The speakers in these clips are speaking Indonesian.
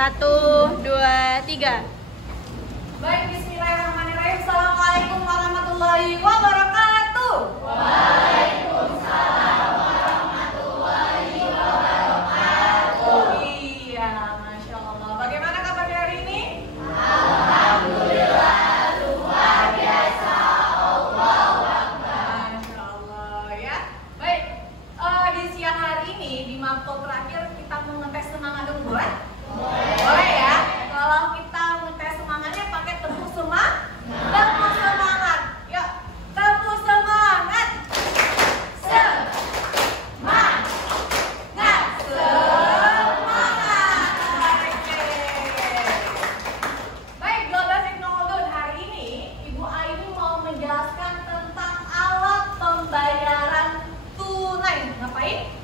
Satu, dua, tiga. Baik, bismillahirrahmanirrahim. Assalamualaikum warahmatullahi wabarakatuh. Waalaikumsalam warahmatullahi wabarakatuh. Iya, Masya Allah. Bagaimana kabarnya hari ini? Alhamdulillah, luar biasa. Allahu Akbar. Masya Allah ya. Baik, di siang hari ini di Mapko terakhir kita mau ngetes semangat dulu, boleh? Boleh ya. Kalau kita ngetes semangatnya pakai tepuk semangat. Tepuk semangat. Yuk, tepuk semangat. Semangat. Semangat. Oke. Baik, Global Teknologi hari ini Ibu Aini mau menjelaskan tentang alat pembayaran tunai. Ngapain?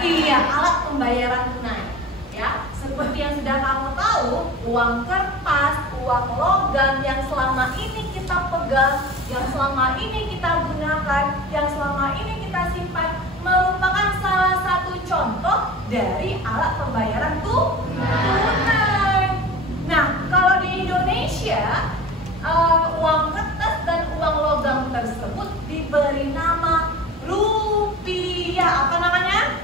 Iya, alat pembayaran tunai. Ya, seperti yang sudah kamu tahu, uang kertas, uang logam yang selama ini kita pegang, yang selama ini kita gunakan, yang selama ini kita simpan, merupakan salah satu contoh dari alat pembayaran tunai. Nah, kalau di Indonesia, uang kertas dan uang logam tersebut diberi nama rupiah. Apa namanya?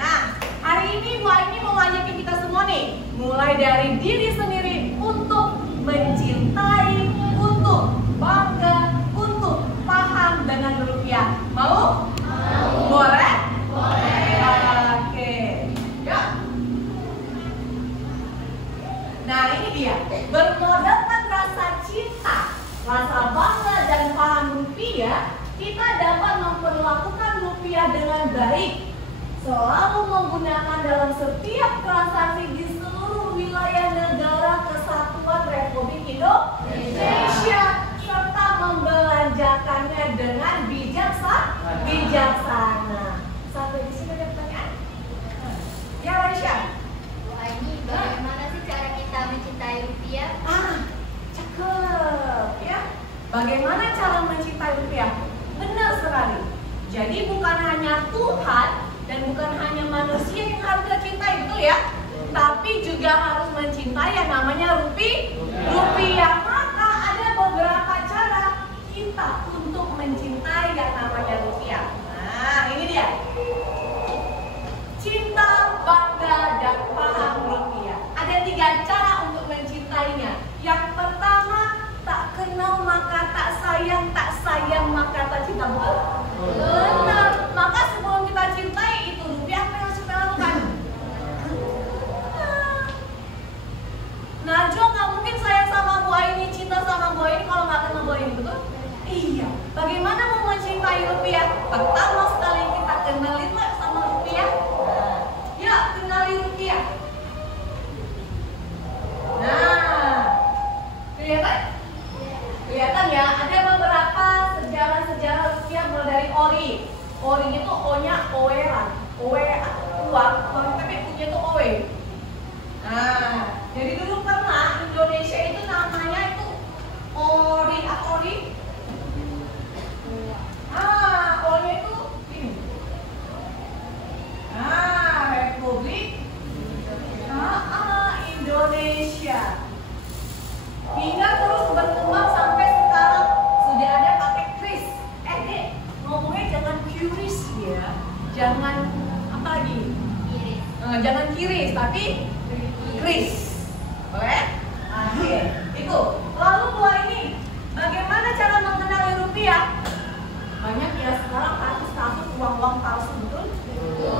Nah, hari ini Bu Aini mau ngajakin kita semua nih, mulai dari diri sendiri untuk mencintai, untuk bangga, untuk paham dengan rupiah. Mau? Boleh? Oke. Yuk. Nah, ini dia. Bermodalkan rasa cinta, rasa bangga dan paham rupiah, kita dapat memperlakukan rupiah dengan baik, selalu menggunakan dalam setiap transaksi di seluruh wilayah negara kesatuan Republik Indonesia, serta membelanjakannya dengan bijaksana. Sampai di sini ada pertanyaan? Ya, Raisya. Bu Aini, bagaimana sih cara kita mencintai rupiah? Cakep ya. Bagaimana cara mencintai rupiah? Benar sekali. Jadi bukan hanya Tuhan dan bukan hanya manusia yang harus kita cintai, betul ya? Tapi juga harus mencintai yang namanya rupiah. Maka ada beberapa cara kita untuk mencintai yang namanya rupiah. Nah, ini dia. Cinta, bangga, dan paham rupiah. Ada 3 cara untuk mencintainya. Yang pertama, tak kenal maka tak sayang maka tak cinta. Benar. Maka sebelum kita cintai itu rupiah, apa yang harus kita lakukan? Najwa nggak mungkin sayang sama Bu Aini, cinta sama Bu Aini kalau nggak kenal Bu Aini, betul? Iya. Bagaimana mau mencintai rupiah? Pertama sekali kita kenalin lah sama rupiah. Ya, kenali rupiah. Nah, kelihatan? Kelihatan ya, ada beberapa sejarah rupiah mulai dari ori. Ori itu O-nya oeran, uang, tapi punya itu oe. Nah, jadi dulu pernah Indonesia itu namanya itu ori, ori. O-nya itu ini. Republik Indonesia. Hingga terus berkembang sampai sekarang sudah ada pakai kris. Dek, ngomongnya jangan kiris ya, jangan apa lagi? Jangan kiris, tapi kris. Boleh? Oke, itu. Lalu Bu Aini, bagaimana cara mengenali rupiah? Banyak ya sekarang kasus uang palsu, betul?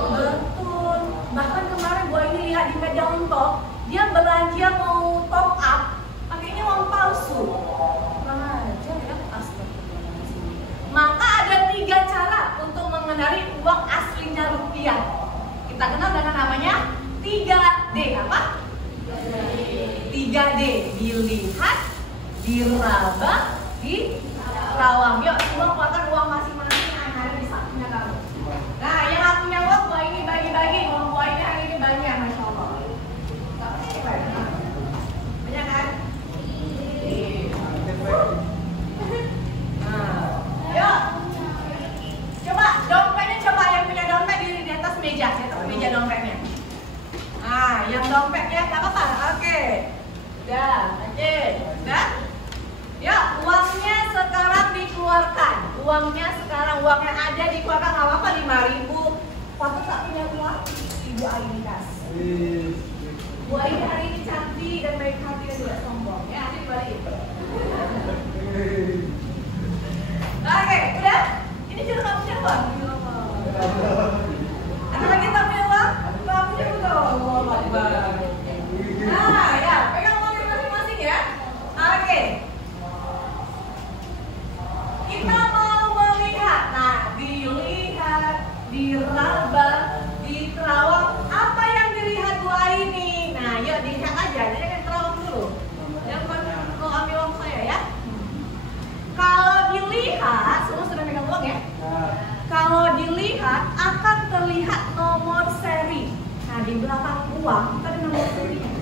Betul. Bahkan kemarin Bu Aini lihat di meja untuk dia belanja mau top up, pakainya uang palsu. Kurang ajar ya, astagfirullahaladzim. Maka ada 3 cara untuk mengenali uang aslinya rupiah. Kita kenal dengan namanya 3D. Apa? 3D. Dilihat, diraba, dirawang. Yuk, semua keluarkan uang masing-masing yang ada di sakunya kamu. Nah, yang aku punya uang, Bu Aini bagi-bagi. Uang Bu Aini hari ini banyak, Masya Allah. Banyak kan? Nah, yuk. Coba dompetnya, coba yang punya dompet di atas meja. meja, taruh meja dompetnya. Nah, yang dompetnya nggak apa-apa. Oke. Dah, oke. Dah. Ya, uangnya sekarang dikeluarkan. Uangnya ada dikeluarkan, nggak apa-apa, 5.000. Waktu tak punya uang, Ibu Aini kasih. Bu Aini hari ini cantik dan baik hati dan tidak sombong. Ya, nanti dibalik. Oke, udah. Ini juga kamu punya uang. Ada lagi tak punya uang? Kamu punya uang. Nah, ya, pegang uangnya masing-masing ya. Oke. Kita mau melihat. Nah, dilihat, diraba, diterawang. Apa yang dilihat Bu Aini? Nah, yuk dilihat aja. Jadi kan terawang dulu. Jangan mau ambil uang saya ya. Kalau dilihat, semua sudah pegang uang ya. Kalau dilihat akan terlihat nomor seri. Nah, di belakang uang kita ada nomor serinya.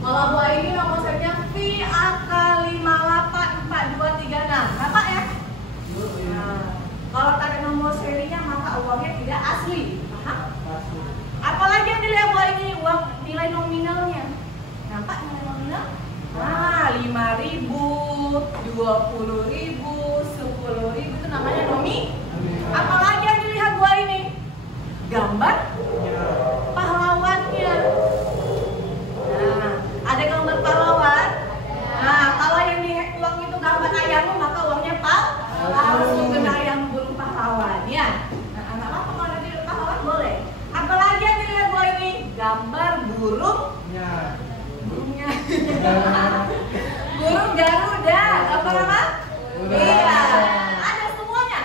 Kalau Bu Aini nomor serinya VAK584236. Apa ya? Nah, kalau tak ada nomor serinya maka uangnya tidak asli. Paham? Apalagi yang dilihat Bu Aini, uang nilai nominalnya. Nampak nilai nominal? Nah, 5.000, 20.000, 10.000 itu namanya nomi. Apalagi yang dilihat Bu Aini? Gambar pahlawannya. Nah, ada gambar pahlawan. Nah, kalau yang di uang itu gambar ayam, maka uangnya palsu, kena ayam burung pahlawan ya. Nah, anak apa kalau ada di pahlawan boleh. Apalagi yang dilihat Bu Aini? Gambar burungnya. Burung Garuda. Gambar apa? Iya. Ada semuanya?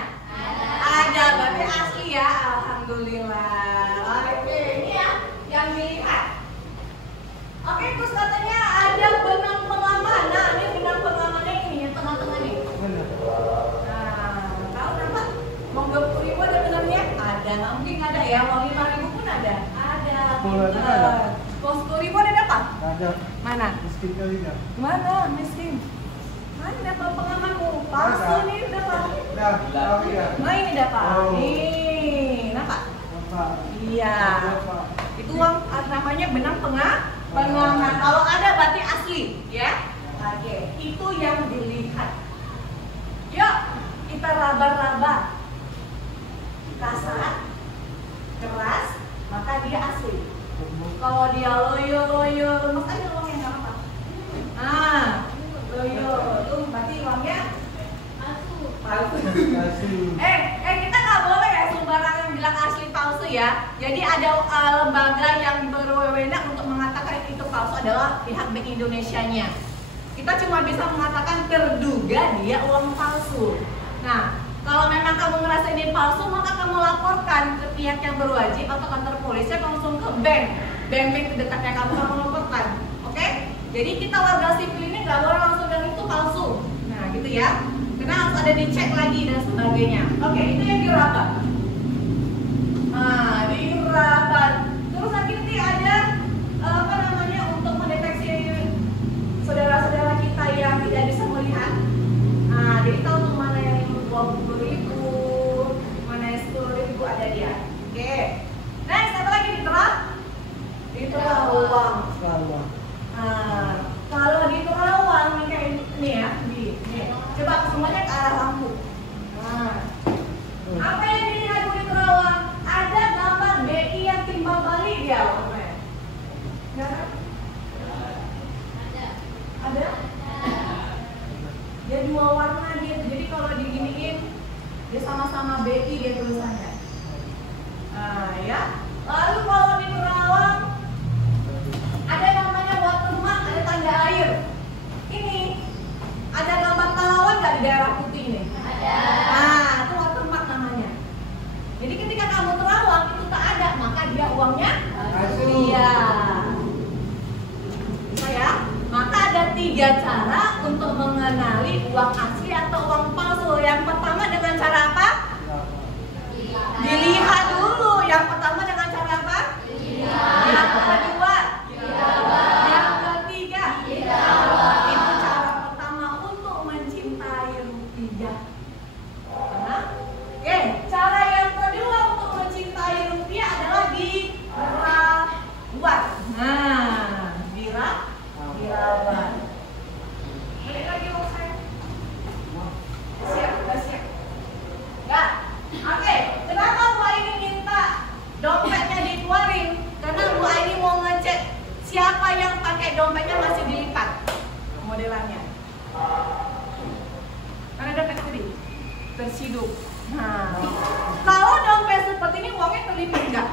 Ada, berarti asli ya. Alhamdulillah. Oke, ini ya yang dilihat. Oke, terus katanya ada benang pengaman. Nah, ini benang pengamannya ini yang tengah-tengah nih. Nah, tahu kenapa? Mau 20.000 ada benangnya? Ada, nggak mungkin nggak ada ya. Mau 5.000 pun ada. Ada. Mau 10.000 ada dapat? Ada. Mana? Miskin kali ya. Mana miskin? Mana dapat pengamanmu? Palsu nih udah Pak. Dah, tahu ya. Nah ini dapat. Oh. Nih, nampak? Bapak. Iya. Bapak. Itu uang namanya benang pengaman. Kalau ada berarti asli, ya. Oke, itu yang dilihat. Yuk, kita raba-raba. Kasar, keras, maka dia asli. Kalau dia loyo, lemes aja uangnya nggak apa-apa. Nah, loyo, itu berarti uangnya palsu. Kita nggak boleh ya sembarangan bilang asli palsu ya. Jadi ada lembaga yang berwenang untuk mengatakan itu palsu adalah pihak Bank Indonesianya. Kita cuma bisa mengatakan terduga dia uang palsu. Nah, kalau memang kamu ngerasa ini palsu, maka kamu laporkan ke pihak yang berwajib atau kantor polisi, langsung ke bank terdekatnya kamu laporkan. Oke? Jadi kita warga sipil ini nggak boleh langsung bilang itu palsu. Nah, gitu ya. Karena harus ada dicek lagi dan sebagainya. Oke, itu yang diraba. Nah, diraba. Terus nanti ada untuk mendeteksi saudara-saudara kita yang tidak bisa melihat. Nah, jadi tahu tuh mana yang 20.000, mana yang 10.000 ada dia. Oke. Next, apa lagi diterawang. Nah, kalau diterawang nih kayak ini ya, coba semuanya ke arah lampu. Nah, apa yang dilihat di terawang? Ada gambar BI yang timbal balik dia. Ada? Dia dua warna dia, jadi kalau diginiin dia sama-sama BI dia tulisannya. Nah, ya. Lalu kalau di terawang ada namanya watermark, ada tanda air. Ini ada gambar pahlawan nggak di daerah putih ini? Ada. Nah, itu watermark namanya. Jadi ketika kamu terawang itu tak ada, maka dia uangnya asli. Iya. Bisa ya? Maka ada 3 cara untuk mengenali uang asli atau uang palsu. Yang pertama dengan cara apa? Dilihat dulu. Yang pertama dengan cara apa? Yang kedua? Yang ketiga? Itu cara pertama untuk mencintai rupiah. Oke, cara yang kedua untuk mencintai rupiah dompetnya masih dilipat modelannya. Kan ada kategori tersiduk. Nah, kalau dompet seperti ini uangnya terlipat nggak?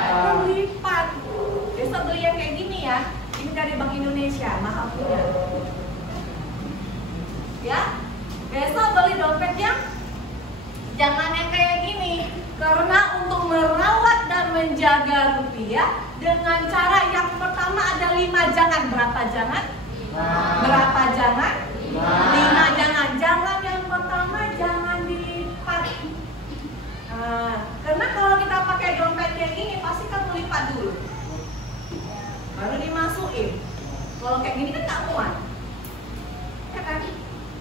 Terlipat. Besok beli yang kayak gini ya. Ini dari Bank Indonesia, mahal punya. Ya, besok beli dompet yang jangan yang kayak gini. Karena untuk merawat dan menjaga rupiah dengan cara yang pertama ada 5 jangan. Berapa jangan? Berapa jangan? 5 jangan. Jangan yang pertama jangan dilipat. Nah, karena kalau kita pakai dompet kayak gini pasti kan melipat dulu, baru dimasukin. Kalau kayak gini kan nggak muat, ya kan?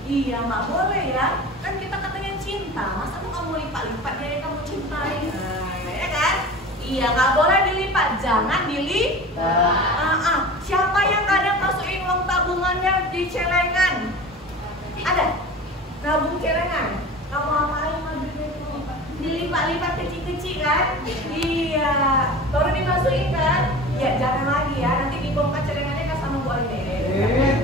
Iya, nggak boleh ya. Kan kita katanya cinta, masa tuh kamu lipat-lipat dia yang kamu cintai? Nah, ya kan? Iya, nggak boleh dilipat, jangan dilipat. Siapa yang kadang masukin uang tabungannya di celengan? Ada? Nabung celengan? Kamu apain ngambilnya itu? Dilipat-lipat kecil-kecil kan? Iya, baru dimasukin kan? Ya jangan lagi ya, nanti dibongkar celengannya kan sama Bu Aline.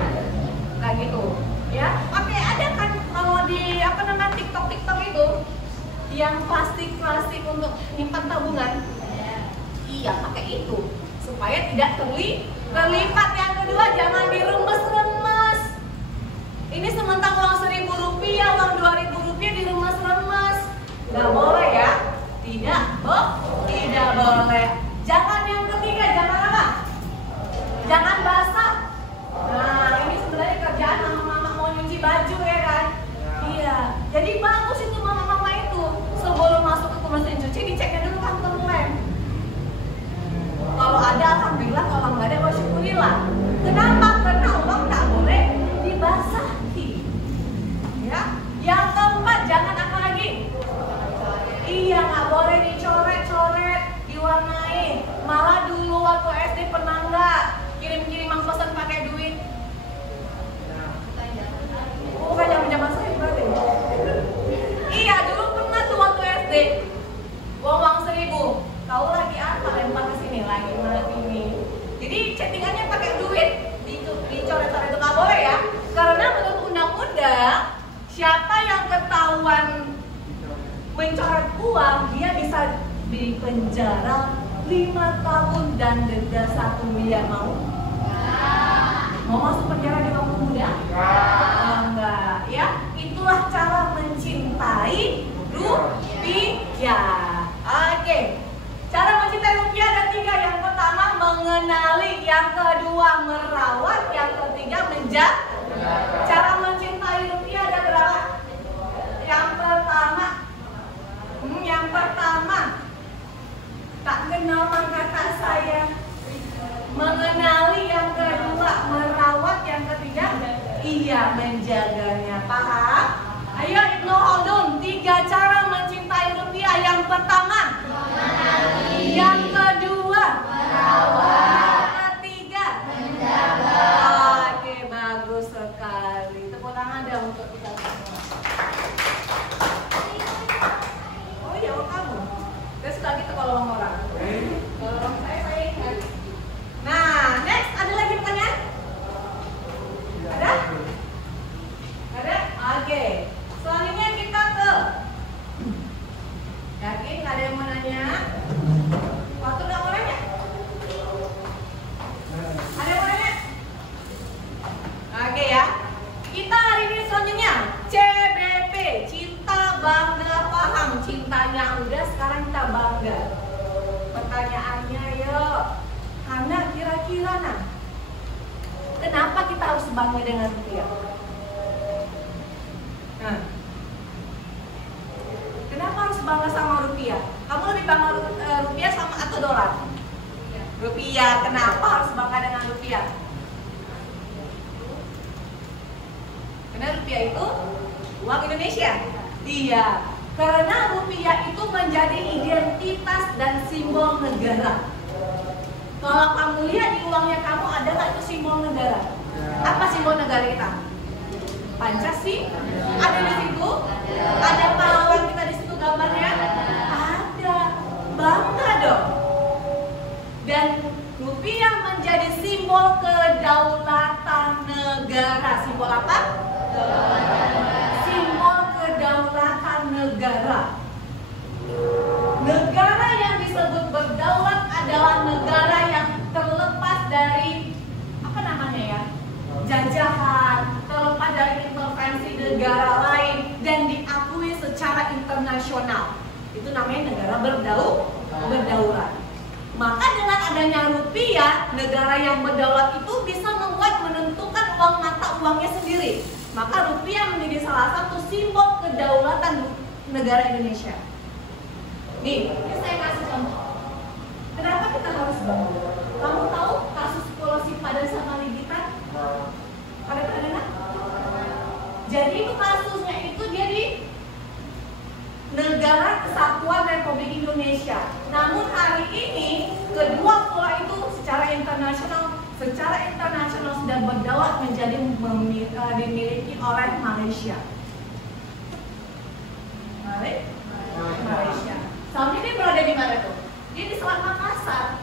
Nah gitu, ya. Oke, ada kan kalau di TikTok itu yang plastik untuk nyimpan tabungan? Iya, pakai itu supaya tidak terlipat. Yang kedua, jangan diremes-remes. Ini sementara uang Rp1.000, uang Rp2.000 diremes-remes. Nggak boleh ya? Tidak boleh. Jangan yang ketiga, jangan apa? Jangan basah. Nah, ini sebenarnya kerjaan mama-mama mau nyuci baju ya kan? Iya. Jadi bagus itu mama-mama itu sebelum masuk ke mesin cuci diceknya dulu kan lem. Kalau ada alhamdulillah, kalau nggak ada syukurillah. Kenapa? Karena uang nggak boleh dibasahi. Ya. Yang keempat, jangan apa lagi? Iya, nggak boleh dicoret-coret, diwarnai. Malah dulu waktu SD pernah nggak kirim-kiriman pesan pakai duit? Oh, kan zaman saya berarti. Iya, dulu pernah tuh waktu SD. Uang 1.000. Tahu lagi apa lempar ke sini lagi ini. Jadi chattingannya pakai duit, dicoret-coret itu nggak boleh ya. Karena menurut undang-undang, siapa yang ketahuan mencoret uang, dia bisa dipenjara 5 tahun dan denda 1 miliar. Mau masuk penjara di waktu muda? Enggak ya. Itulah cara mencintai rupiah. Oke, cara mencintai rupiah ada 3. Yang pertama mengenali, yang kedua merawat, yang ketiga menjaga. Cara mencintai rupiah ada berapa? Yang pertama tak kenal maka tak sayang. Mengenali, yang kedua merawat, yang ketiga iya menjaganya. Paham? Ayo Ibnu Khaldun, 3 cara mencintai rupiah. Yang pertama mengenali, yang kedua merawat, yang ketiga menjaga. Oke, bagus sekali. Tepuk tangan dong untuk kita semua. Oh iya, kamu. Saya suka gitu kalau orang. Kalau saya ingat. Nah, next ada lagi pertanyaan? Ada? Ada? Oke. Selanjutnya kita ke. Yakin nggak ada yang mau nanya? Waktu nggak mau nanya? Ada yang mau nanya? Oke ya. Kita hari ini selanjutnya CBP, cinta, bangga, paham. Cintanya udah, sekarang kita bangga. Pertanyaannya yuk, Hana, kira-kira kenapa kita harus bangga dengan rupiah? Nah, kenapa harus bangga sama rupiah? Kamu lebih bangga rupiah sama atau dolar? Rupiah. Kenapa harus bangga dengan rupiah? Karena rupiah itu uang Indonesia. Iya. Karena rupiah itu menjadi identitas dan simbol negara. Kalau kamu lihat di uangnya kamu ada nggak itu simbol negara? Apa simbol negara kita? Pancasila. Ada di situ? Ada pahlawan kita di situ gambarnya? Ada. Bangga dong. Dan rupiah menjadi simbol Itu namanya negara berdaulat. Maka dengan adanya rupiah, negara yang berdaulat itu bisa membuat menentukan uang mata uangnya sendiri. Maka rupiah menjadi salah satu simbol kedaulatan negara Indonesia. Nih, ini saya kasih contoh. Kenapa kita harus bangga? Kamu tahu kasus Pulau Sipadan sama Ligitan? Pada pernah dengar? Jadi itu kasusnya itu dia di Negara Kesatuan Republik Indonesia. Namun hari ini kedua pulau itu secara internasional sudah berdaulat menjadi dimiliki oleh Malaysia. Malaysia. Saat ini berada di mana tuh? Dia di Selat Makassar.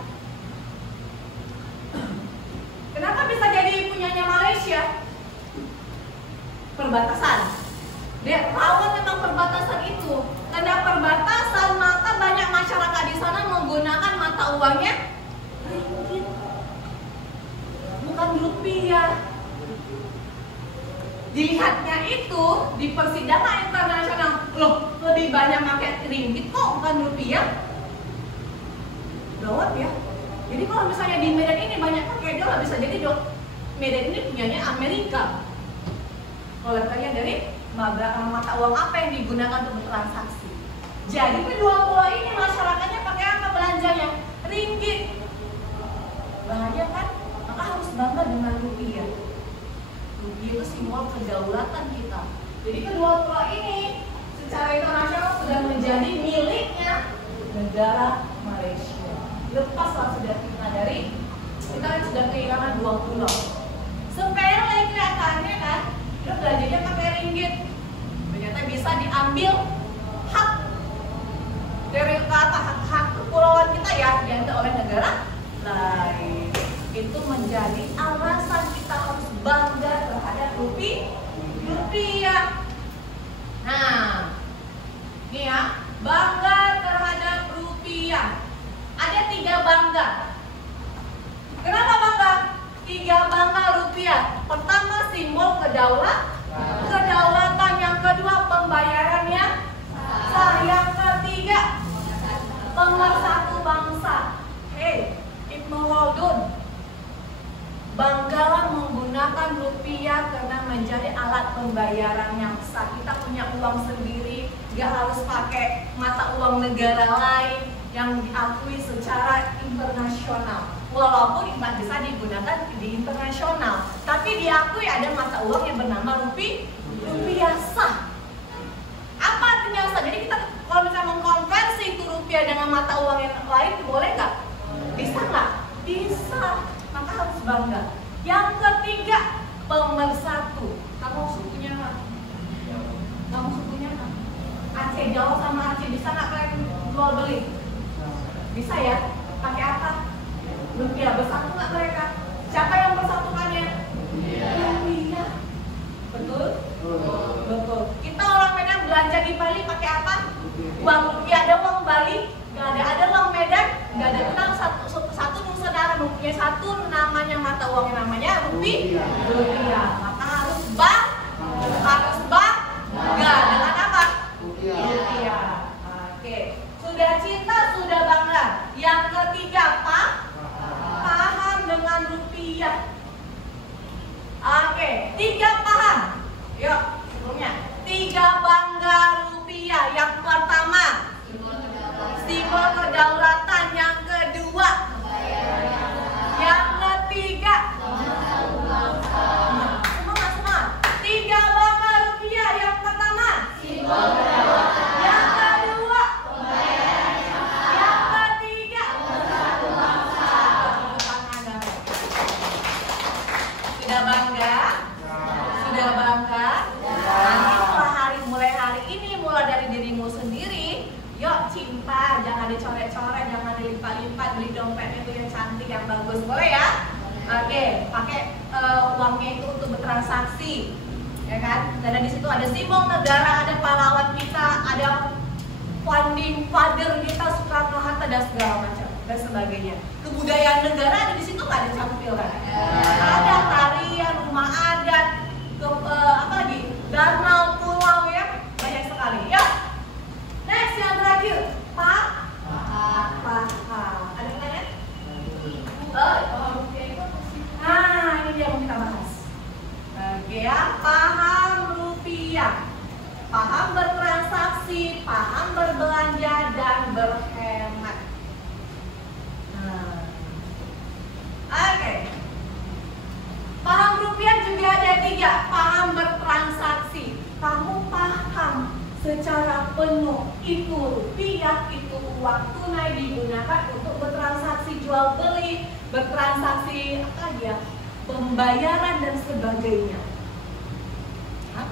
Kenapa bisa jadi punyanya Malaysia? Perbatasan. Dia rawan memang perbatasan itu. Karena perbatasan, maka banyak masyarakat di sana menggunakan mata uangnya ringgit, bukan rupiah. Dilihatnya itu di persidangan internasional, loh lebih banyak pakai ringgit kok bukan rupiah. Gawat ya. Jadi kalau misalnya di Medan ini banyak pakai dolar, bisa jadi Medan ini punyanya Amerika. Kalau kalian dari mata uang apa yang digunakan untuk bertransaksi. Jadi kedua pulau ini masyarakatnya pakai apa belanjanya? Ringgit. Bahaya kan? Maka harus bangga dengan rupiah. Rupiah itu simbol kedaulatan kita. Jadi kedua pulau ini secara internasional sudah menjadi miliknya negara Malaysia. Lepaslah sudah kita sudah kehilangan 2 pulau. Sepele kelihatannya kan, kita belanjanya pakai ringgit. Ternyata bisa diambil hak dari hak kepulauan kita ya, diambil oleh negara lain. Itu menjadi alasan kita harus bangga terhadap rupiah. Nah, ini ya, bangga terhadap rupiah. Ada 3 bangga. Kenapa bangga? 3 bangga rupiah. Pertama, simbol kedaulatan. Yang kedua, pembayarannya sah. Yang ketiga, pemersatu bangsa. Hey, Ibnu Khaldun, banggalah menggunakan rupiah karena menjadi alat pembayaran yang sah. Kita punya uang sendiri, gak harus pakai mata uang negara lain yang diakui secara internasional. Walaupun bisa digunakan di internasional, tapi diakui ada mata uang yang bernama rupiah sah. Apa artinya sah? Jadi kita kalau misalnya mengkonversi itu rupiah dengan mata uang yang lain, boleh nggak? Bisa nggak? Bisa. Maka harus bangga. Yang ketiga, pemersatu. Kamu sukunya apa? Aceh Jawa sama Aceh, bisa nggak kalian jual beli? Bisa ya? Pakai apa? Rupiah. Bersatu nggak mereka? Siapa yang bersatukannya? Rupiah. Betul? Betul. Kita orang Medan belanja di Bali pakai apa? Uang rupiah. Ada uang Bali? Nggak ada. Ada uang Medan? Nggak ada. Kenal satu saudara mempunyai satu namanya mata uang yang namanya rupiah. Maka harus bangga dengan apa? Rupiah. Oke. Sudah cinta, sudah bangga. Yang ketiga, paham dengan rupiah. Oke, 3 paham. Yuk, sebelumnya 3 bangga rupiah. Yang pertama, simbol kedaulatan. Yang kedua, yang ketiga, semua. 3 bangga rupiah. Yang pertama, simbol kedaulatan. Yang kedua, yang ketiga, sudah bangga? Sudah bangga? Nanti mulai hari ini, mulai dari dirimu sendiri, yuk cinta, jangan dicoret-coret, jangan dilipat-lipat, beli dompet itu yang cantik, yang bagus, boleh ya? Oke, pakai uangnya itu untuk bertransaksi, ya kan? Karena di situ ada simbol negara, ada pahlawan kita, ada founding father kita, Soekarno-Hatta dan segala macam dan sebagainya. Kebudayaan negara ada di situ, nggak ada campur kan? Ada tarian, rumah adat, apa lagi? Danau, pulau ya, banyak sekali. Ya. Next yang terakhir. penuh itu rupiah, itu uang tunai digunakan untuk bertransaksi jual beli, bertransaksi apa ya, pembayaran dan sebagainya. Hah?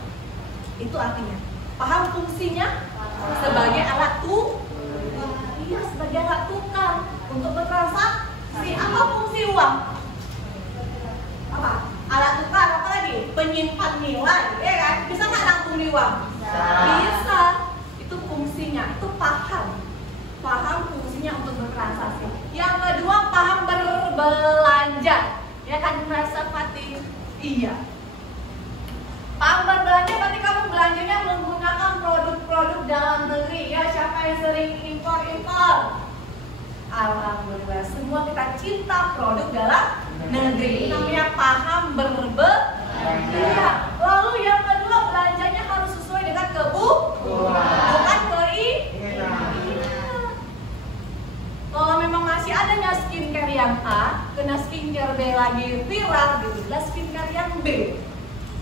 Itu artinya paham fungsinya sebagai alat iya, sebagai alat tukar untuk bertransaksi. Apa fungsi uang? Apa? Alat tukar, apa lagi? Penyimpan nilai, ya kan? Bisa nggak nanggung di uang? Bisa. Itu fungsinya, itu paham fungsinya untuk bertransaksi. Yang kedua, paham berbelanja, ya kan? Merasa pati, iya. Paham berbelanja berarti kamu belanjanya menggunakan produk-produk dalam negeri, ya. Siapa yang sering impor? Alhamdulillah, semua kita cinta produk dalam negeri. Namanya paham berbelanja. Lalu yang kedua, belanjanya harus sesuai dengan bukan keinginan. Kalau memang masih adanya skincare yang A, kena skincare B lagi viral, gitu, skincare yang B.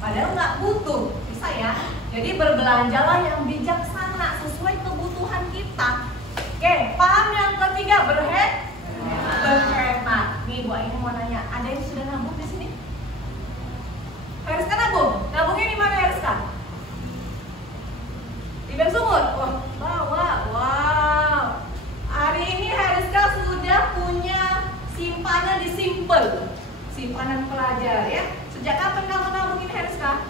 Padahal nggak butuh, bisa ya. Jadi berbelanjalah yang bijaksana sesuai kebutuhan kita. Oke, paham yang ketiga, berhemat. Nih, Bu Aini mau nanya, ada yang sudah nabung di sini? Heriska nabung? Nabungnya di mana, Heriska? Di Bank Sumur? Wow. Hari ini Heriska sudah punya simpanan di Simple, simpanan pelajar, ya. Sejak kapan kamu nabungin, Heriska?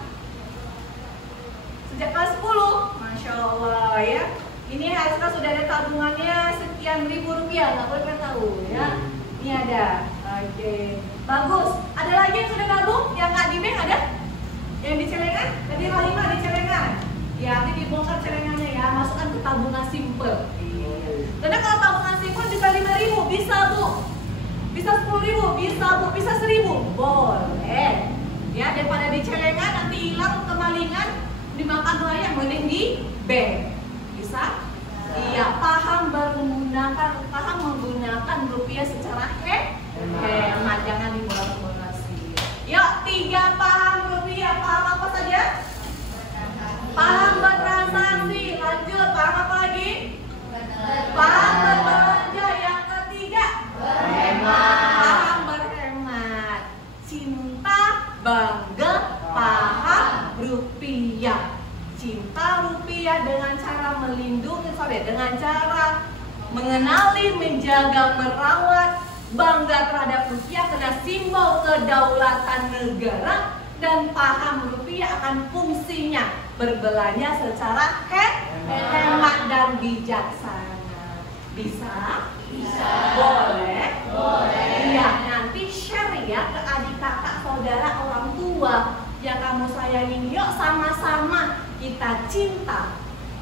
Sejak kelas 10? Masya Allah, ya. Ini Heriska sudah ada tabungannya sekian ribu rupiah, nggak boleh tahu, ya. Ini ada, oke, bagus. Ada lagi yang sudah nabung? Yang nggak di bank ada? Yang di celengan? Tadi Halimah di celengan. Ya, nanti dibongkar celengannya ya, masukkan ke tabungan Simple. Karena kalau tabungan Simple bisa 5.000, bisa Bu. Bisa 10.000, bisa Bu. Bisa 1.000, boleh. Ya, daripada di celengan nanti hilang kemalingan, dimakan layak, mending di bank. Bisa? Iya, paham menggunakan rupiah secara hemat, jangan dibolak-balik. Yuk, 3 paham rupiah. Paham apa saja? Paham bertransaksi. Lanjut, paham apa lagi? Paham berbelanja. Yang ketiga, paham berhemat. Cinta, bangga, paham rupiah. Cinta rupiah dengan cara melindungi, dengan cara mengenali, menjaga, merawat, bangga terhadap rupiah karena simbol kedaulatan negara, dan paham rupiah akan fungsinya berbelanja secara hemat dan bijaksana. Bisa? Boleh? Iya, nanti share ya ke adik kakak, saudara, orang tua yang kamu sayangin. Yuk sama-sama kita cinta,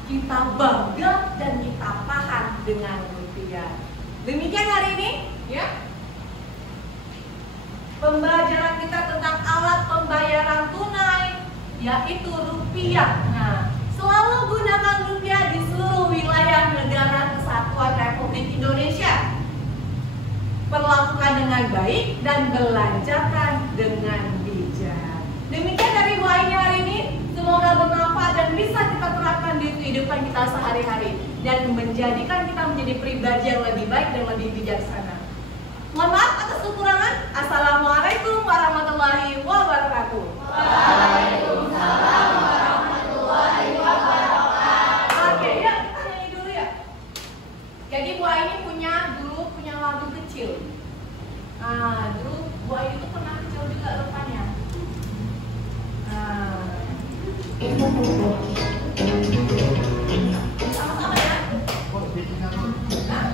kita bangga, dan kita paham dengan rupiah. Demikian hari ini, ya. Pembelajaran kita tentang alat pembayaran tunai, yaitu rupiah. Nah, selalu gunakan rupiah di seluruh wilayah negara Kesatuan Republik Indonesia. Perlakukan dengan baik dan belanjakan dengan bijak. Demikian dari Bu Aini hari ini. Semoga bermanfaat dan bisa kita terapkan di kehidupan kita sehari-hari dan menjadikan kita menjadi pribadi yang lebih baik dan lebih bijaksana. Mohon maaf atas kekurangan. Assalamualaikum warahmatullahi wabarakatuh. Waalaikumsalam warahmatullahi wabarakatuh. Oke, ya kita nyanyi dulu ya. Jadi Bu Aini dulu punya lagu kecil. Nah, dulu Bu Aini itu pernah kecil juga rupanya. Nah, sama-sama ya. Nah.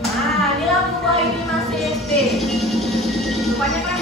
Nah, ini lagu Bu Aini masih SD. Rupanya kan